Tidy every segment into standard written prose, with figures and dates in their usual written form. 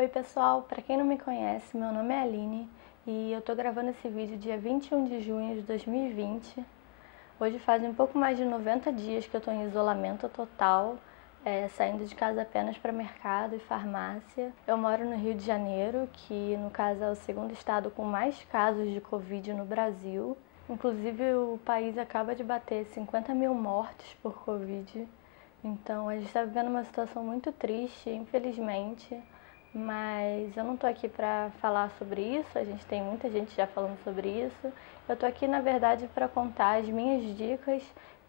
Oi pessoal, para quem não me conhece, meu nome é Aline e eu tô gravando esse vídeo dia 21 de junho de 2020. Hoje fazem um pouco mais de 90 dias que eu tô em isolamento total, saindo de casa apenas para mercado e farmácia. Eu moro no Rio de Janeiro, que no caso é o segundo estado com mais casos de Covid no Brasil. Inclusive o país acaba de bater 50 mil mortes por Covid. Então a gente está vivendo uma situação muito triste, infelizmente. Mas eu não tô aqui para falar sobre isso, a gente tem muita gente já falando sobre isso. Eu tô aqui, na verdade, para contar as minhas dicas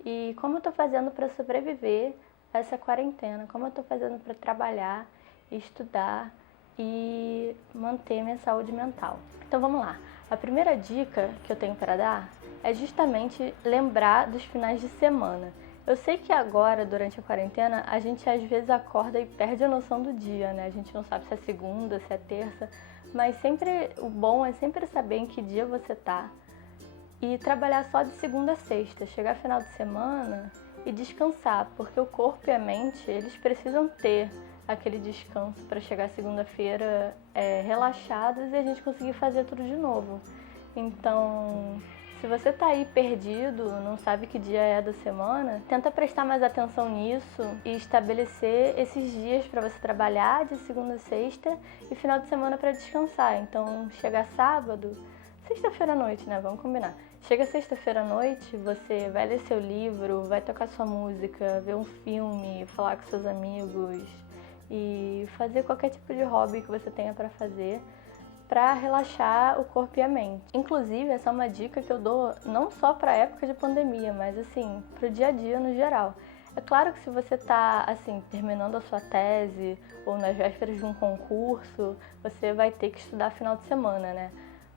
e como eu tô fazendo para sobreviver a essa quarentena, como eu tô fazendo para trabalhar, estudar e manter minha saúde mental. Então vamos lá. A primeira dica que eu tenho para dar é justamente lembrar dos finais de semana. Eu sei que agora, durante a quarentena, a gente às vezes acorda e perde a noção do dia, né? A gente não sabe se é segunda, se é terça, mas sempre o bom é sempre saber em que dia você tá e trabalhar só de segunda a sexta, chegar final de semana e descansar, porque o corpo e a mente, eles precisam ter aquele descanso para chegar segunda-feira relaxados e a gente conseguir fazer tudo de novo. Então, se você tá aí perdido, não sabe que dia é da semana, tenta prestar mais atenção nisso e estabelecer esses dias para você trabalhar de segunda a sexta e final de semana para descansar. Então, chega sábado, sexta-feira à noite, né? Vamos combinar. Chega sexta-feira à noite, você vai ler seu livro, vai tocar sua música, ver um filme, falar com seus amigos e fazer qualquer tipo de hobby que você tenha para fazer, para relaxar o corpo e a mente. Inclusive, essa é uma dica que eu dou não só para a época de pandemia, mas assim, para o dia a dia no geral. É claro que se você está assim, terminando a sua tese ou nas vésperas de um concurso, você vai ter que estudar final de semana, né?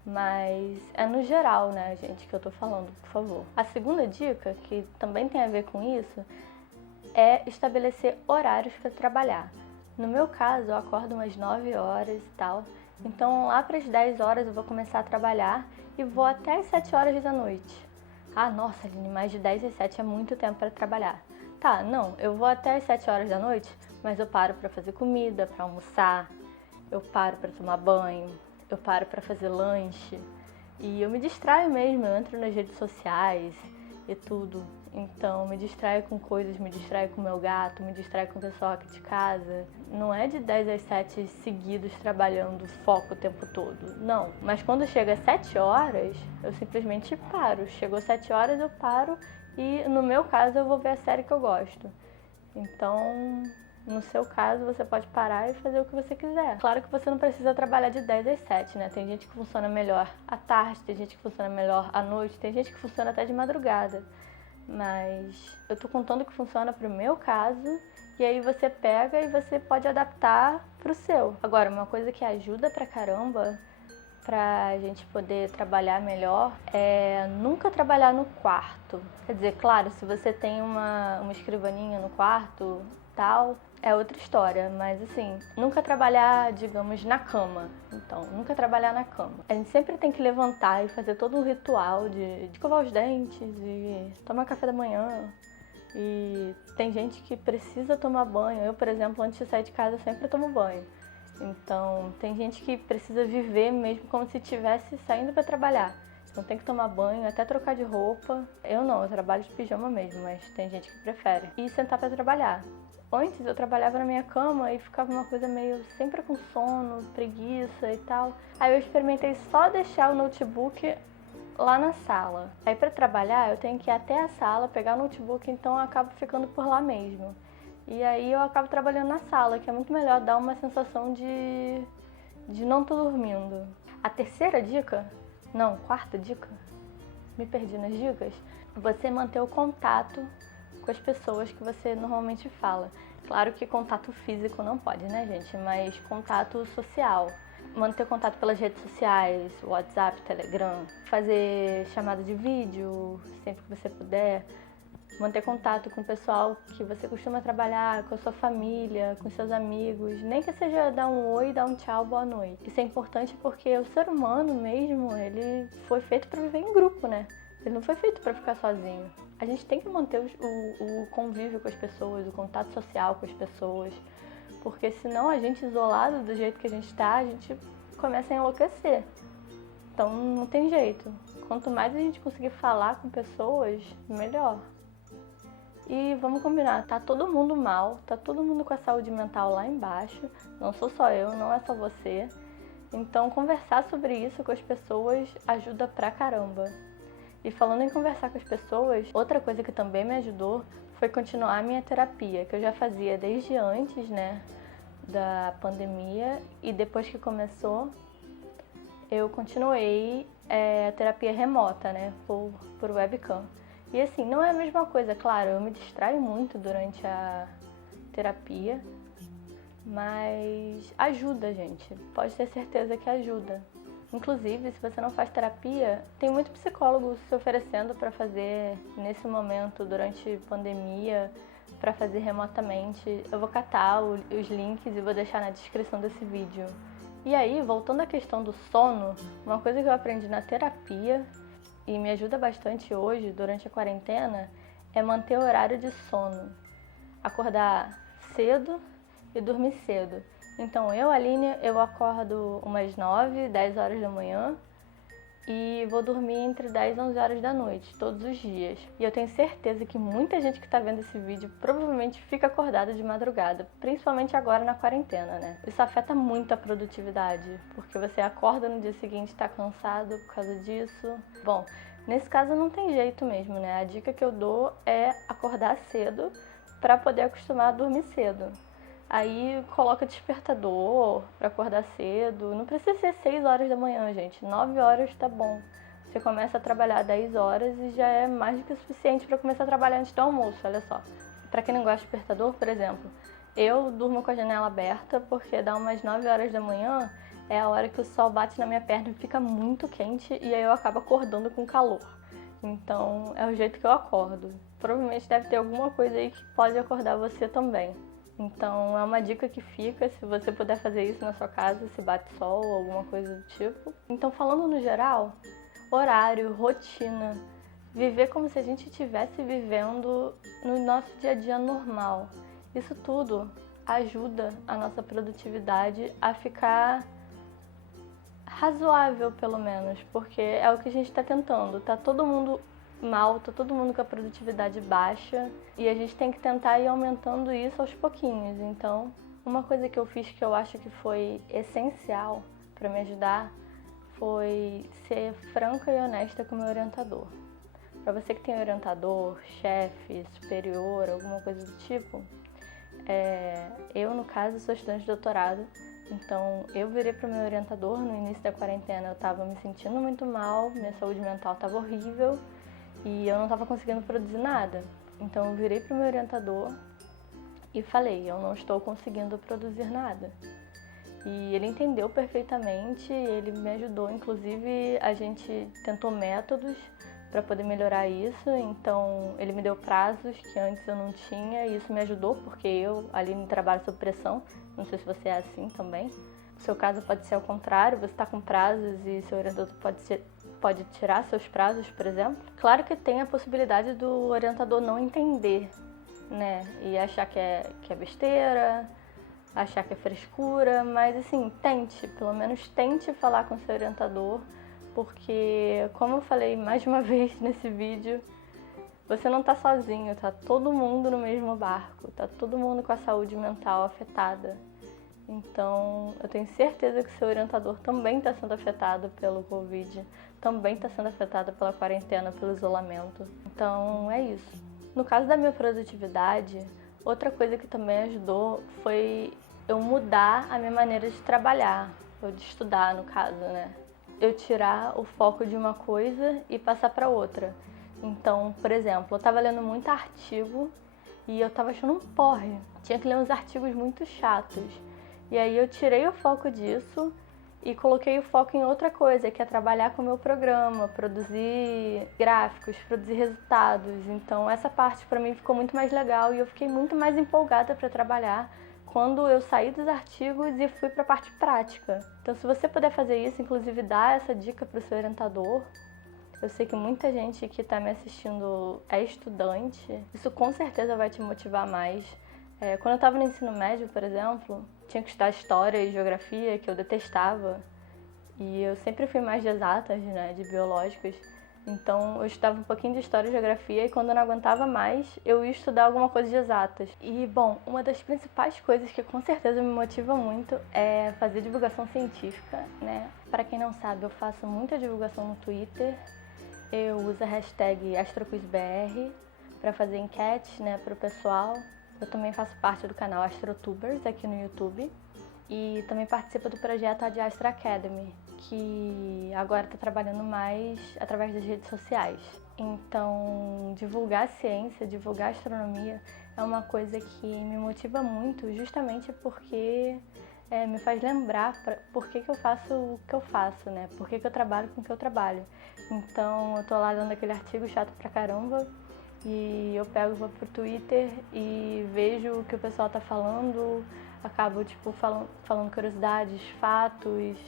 Mas é no geral, né, gente, que eu tô falando, por favor. A segunda dica, que também tem a ver com isso, é estabelecer horários para trabalhar. No meu caso, eu acordo umas 9 horas e tal. Então, lá para as 10 horas eu vou começar a trabalhar e vou até as 7 horas da noite. Ah, nossa, Aline, mais de 10 às 7 é muito tempo para trabalhar. Tá, não, eu vou até as 7 horas da noite, mas eu paro para fazer comida, para almoçar, eu paro para tomar banho, eu paro para fazer lanche e eu me distraio mesmo, eu entro nas redes sociais e tudo. Então, me distraio com coisas, me distraio com meu gato, me distraio com o pessoal aqui de casa. Não é de 10 às 7 seguidos trabalhando foco o tempo todo, não. Mas quando chega às 7 horas, eu simplesmente paro. Chegou às 7 horas, eu paro e, no meu caso, eu vou ver a série que eu gosto. Então, no seu caso, você pode parar e fazer o que você quiser. Claro que você não precisa trabalhar de 10 às 7, né? Tem gente que funciona melhor à tarde, tem gente que funciona melhor à noite, tem gente que funciona até de madrugada. Mas eu tô contando que funciona pro meu caso e aí você pega e você pode adaptar pro seu. Agora, uma coisa que ajuda pra caramba pra gente poder trabalhar melhor é nunca trabalhar no quarto. Quer dizer, claro, se você tem uma escrivaninha no quarto, tal, é outra história, mas assim, nunca trabalhar, digamos, na cama. Então, nunca trabalhar na cama. A gente sempre tem que levantar e fazer todo um ritual de escovar os dentes e tomar café da manhã. E tem gente que precisa tomar banho. Eu, por exemplo, antes de sair de casa, eu sempre tomo banho. Então, tem gente que precisa viver mesmo como se estivesse saindo para trabalhar. Então, tem que tomar banho, até trocar de roupa. Eu não, eu trabalho de pijama mesmo, mas tem gente que prefere. E sentar para trabalhar. Antes eu trabalhava na minha cama e ficava uma coisa meio sempre com sono, preguiça e tal. Aí eu experimentei só deixar o notebook lá na sala. Aí para trabalhar eu tenho que ir até a sala, pegar o notebook, então eu acabo ficando por lá mesmo. E aí eu acabo trabalhando na sala, que é muito melhor, dar uma sensação de não tô dormindo. A terceira dica, não, quarta dica, me perdi nas dicas, você manter o contato com as pessoas que você normalmente fala. Claro que contato físico não pode, né, gente? Mas contato social. Manter contato pelas redes sociais, WhatsApp, Telegram, fazer chamada de vídeo sempre que você puder. Manter contato com o pessoal que você costuma trabalhar, com a sua família, com seus amigos. Nem que seja dar um oi, dar um tchau, boa noite. Isso é importante porque o ser humano mesmo, ele foi feito para viver em grupo, né? Ele não foi feito para ficar sozinho. A gente tem que manter o convívio com as pessoas, o contato social com as pessoas, porque senão a gente isolado do jeito que a gente tá, a gente começa a enlouquecer. Então não tem jeito. Quanto mais a gente conseguir falar com pessoas, melhor. E vamos combinar, tá todo mundo mal, tá todo mundo com a saúde mental lá embaixo, não sou só eu, não é só você. Então conversar sobre isso com as pessoas ajuda pra caramba. E falando em conversar com as pessoas, outra coisa que também me ajudou foi continuar a minha terapia, que eu já fazia desde antes, né, da pandemia, e depois que começou, eu continuei a terapia remota, né, por webcam. E assim, não é a mesma coisa, claro, eu me distraio muito durante a terapia, mas ajuda, gente. Pode ter certeza que ajuda. Inclusive, se você não faz terapia, tem muito psicólogo se oferecendo para fazer nesse momento, durante a pandemia, para fazer remotamente. Eu vou catar os links e vou deixar na descrição desse vídeo. E aí, voltando à questão do sono, uma coisa que eu aprendi na terapia e me ajuda bastante hoje, durante a quarentena, é manter o horário de sono. Acordar cedo e dormir cedo. Então Aline, eu acordo umas 9, 10 horas da manhã e vou dormir entre 10 e 11 horas da noite, todos os dias. E eu tenho certeza que muita gente que está vendo esse vídeo provavelmente fica acordada de madrugada, principalmente agora na quarentena, né? Isso afeta muito a produtividade, porque você acorda no dia seguinte e está cansado por causa disso. Bom, nesse caso não tem jeito mesmo, né? A dica que eu dou é acordar cedo para poder acostumar a dormir cedo. Aí coloca despertador para acordar cedo. Não precisa ser 6 horas da manhã, gente. 9 horas tá bom. Você começa a trabalhar 10 horas e já é mais do que o suficiente para começar a trabalhar antes do almoço, olha só. Para quem não gosta de despertador, por exemplo, eu durmo com a janela aberta porque dá umas 9 horas da manhã, é a hora que o sol bate na minha perna e fica muito quente e aí eu acabo acordando com calor. Então é o jeito que eu acordo. Provavelmente deve ter alguma coisa aí que pode acordar você também. Então é uma dica que fica, se você puder fazer isso na sua casa, se bate sol ou alguma coisa do tipo. Então falando no geral, horário, rotina, viver como se a gente estivesse vivendo no nosso dia a dia normal. Isso tudo ajuda a nossa produtividade a ficar razoável, pelo menos, porque é o que a gente está tentando. Tá todo mundo mal, tá todo mundo com a produtividade baixa e a gente tem que tentar ir aumentando isso aos pouquinhos. Então, uma coisa que eu fiz que eu acho que foi essencial para me ajudar foi ser franca e honesta com o meu orientador. Para você que tem orientador, chefe, superior, alguma coisa do tipo, eu, no caso, sou estudante de doutorado, então eu virei para o meu orientador no início da quarentena. Eu estava me sentindo muito mal, minha saúde mental estava horrível e eu não estava conseguindo produzir nada. Então eu virei para o meu orientador e falei, eu não estou conseguindo produzir nada. E ele entendeu perfeitamente, ele me ajudou, inclusive a gente tentou métodos para poder melhorar isso, então ele me deu prazos que antes eu não tinha e isso me ajudou, porque eu ali no trabalho sob pressão, não sei se você é assim também. No seu caso pode ser ao contrário, você está com prazos e seu orientador pode tirar seus prazos, por exemplo. Claro que tem a possibilidade do orientador não entender, né, e achar que é besteira, achar que é frescura, mas assim, pelo menos tente falar com seu orientador, porque, como eu falei mais de uma vez nesse vídeo, você não tá sozinho, tá todo mundo no mesmo barco, tá todo mundo com a saúde mental afetada. Então, eu tenho certeza que seu orientador também está sendo afetado pelo Covid, também está sendo afetado pela quarentena, pelo isolamento. Então, é isso. No caso da minha produtividade, outra coisa que também ajudou foi eu mudar a minha maneira de trabalhar, ou de estudar, no caso, né? Eu tirar o foco de uma coisa e passar para outra. Então, por exemplo, eu estava lendo muito artigo e eu estava achando um porre. Tinha que ler uns artigos muito chatos. E aí eu tirei o foco disso e coloquei o foco em outra coisa, que é trabalhar com o meu programa, produzir gráficos, produzir resultados. Então essa parte para mim ficou muito mais legal e eu fiquei muito mais empolgada para trabalhar quando eu saí dos artigos e fui para a parte prática. Então, se você puder fazer isso, inclusive dar essa dica para o seu orientador, eu sei que muita gente que está me assistindo é estudante, isso com certeza vai te motivar mais Quando eu estava no ensino médio, por exemplo, tinha que estudar história e geografia, que eu detestava. E eu sempre fui mais de exatas, né, de biológicas. Então eu estudava um pouquinho de história e geografia e quando eu não aguentava mais, eu ia estudar alguma coisa de exatas. E, bom, uma das principais coisas que com certeza me motiva muito é fazer divulgação científica, né? Para quem não sabe, eu faço muita divulgação no Twitter. Eu uso a hashtag AstroQuizBR para fazer enquetes, né, para o pessoal. Eu também faço parte do canal AstroTubers aqui no YouTube. E também participo do projeto Ad Astra Academy, que agora está trabalhando mais através das redes sociais. Então, divulgar a ciência, divulgar a astronomia é uma coisa que me motiva muito, justamente porque me faz lembrar por que eu faço o que eu faço, né? Por que eu trabalho com o que eu trabalho. Então, eu tô lá dando aquele artigo chato pra caramba e eu vou pro Twitter e vejo o que o pessoal tá falando, acabo falando curiosidades, fatos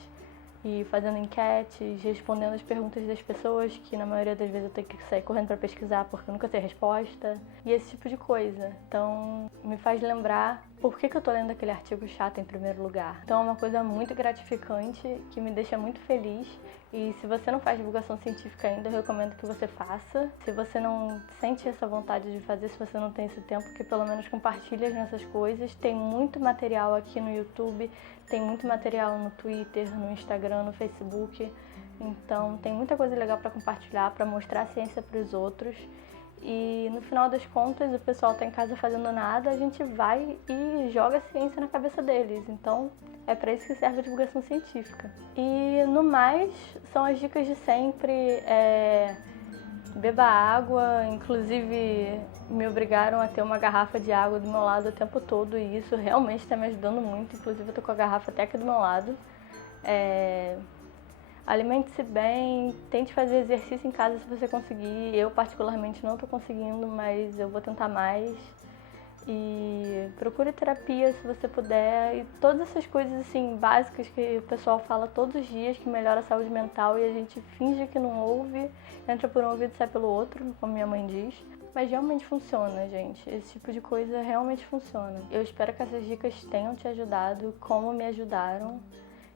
e fazendo enquetes, respondendo as perguntas das pessoas, que na maioria das vezes eu tenho que sair correndo para pesquisar porque eu nunca sei a resposta, e esse tipo de coisa. Então, me faz lembrar por que eu tô lendo aquele artigo chato em primeiro lugar. Então, é uma coisa muito gratificante, que me deixa muito feliz. E se você não faz divulgação científica ainda, eu recomendo que você faça. Se você não sente essa vontade de fazer, se você não tem esse tempo, que pelo menos compartilhe nessas coisas. Tem muito material aqui no YouTube, tem muito material no Twitter, no Instagram, no Facebook. Então tem muita coisa legal para compartilhar, para mostrar a ciência para os outros. E no final das contas, o pessoal tá em casa fazendo nada, a gente vai e joga a ciência na cabeça deles. Então, é para isso que serve a divulgação científica. E no mais, são as dicas de sempre. Beba água, inclusive me obrigaram a ter uma garrafa de água do meu lado o tempo todo e isso realmente está me ajudando muito. Inclusive eu tô com a garrafa até aqui do meu lado. Alimente-se bem, tente fazer exercício em casa se você conseguir. Eu particularmente não estou conseguindo, mas eu vou tentar mais. E procure terapia se você puder. E todas essas coisas assim básicas que o pessoal fala todos os dias, que melhora a saúde mental e a gente finge que não ouve, entra por um ouvido e sai pelo outro, como minha mãe diz. Mas realmente funciona, gente. Esse tipo de coisa realmente funciona. Eu espero que essas dicas tenham te ajudado, como me ajudaram.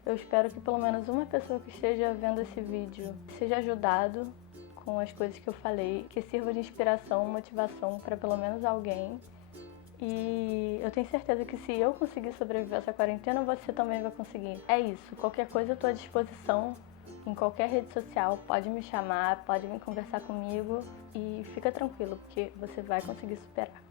Eu espero que pelo menos uma pessoa que esteja vendo esse vídeo seja ajudado com as coisas que eu falei, que sirva de inspiração, motivação para pelo menos alguém. E eu tenho certeza que se eu conseguir sobreviver a essa quarentena, você também vai conseguir. É isso, qualquer coisa eu estou à disposição em qualquer rede social, pode me chamar, pode vir conversar comigo e fica tranquilo, porque você vai conseguir superar.